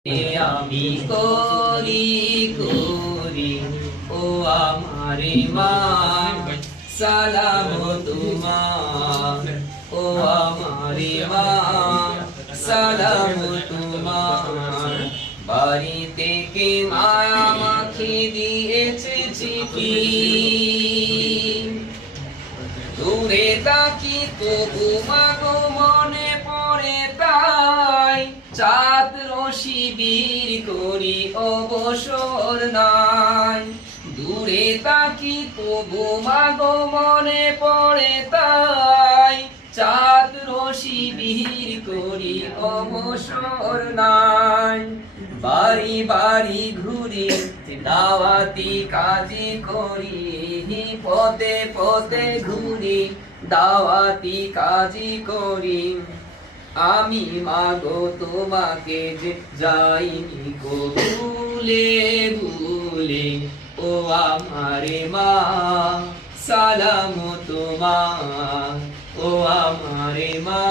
আমি করি করি ও আমারে মা সালাম তোমার ও আমারে মা সালাম তোমার বাড়ি থেকে মা আমাকে দিয়েছে চিঠি দূরে তাকি তবু মাগো মনে পড়ে তাই চাঁদ শিবির করি অবসর নাই দূরে তাকি তবু মাগো মনে পড়ে তাই চাঁদ শিবির করি অবসর নাই বাড়ি বাড়ি ঘুরি দাওয়াতি কাজী করি পথে পথে ঘুরি দাওয়াতি কাজী করি আমি মাগো তোমাকে যে যাইনি গো ভুলে ভুলে ও আমারে মা সালাম তোমার ও আমারে মা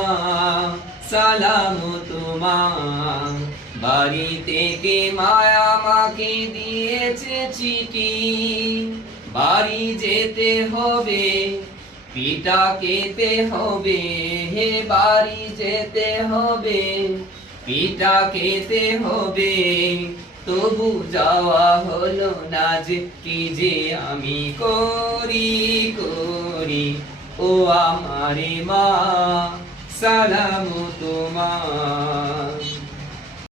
সালাম তোমার বাড়ি থেকে মায়া আমাকে দিয়েছে চিঠি বাড়ি যেতে হবে পিতা খেতে হবে হে বাড়ি যেতে হবে পিতা খেতে হবে তবু যাওয়া হলো না যে কি যে আমি করি করি ও আমারে মা সালাম তোমার।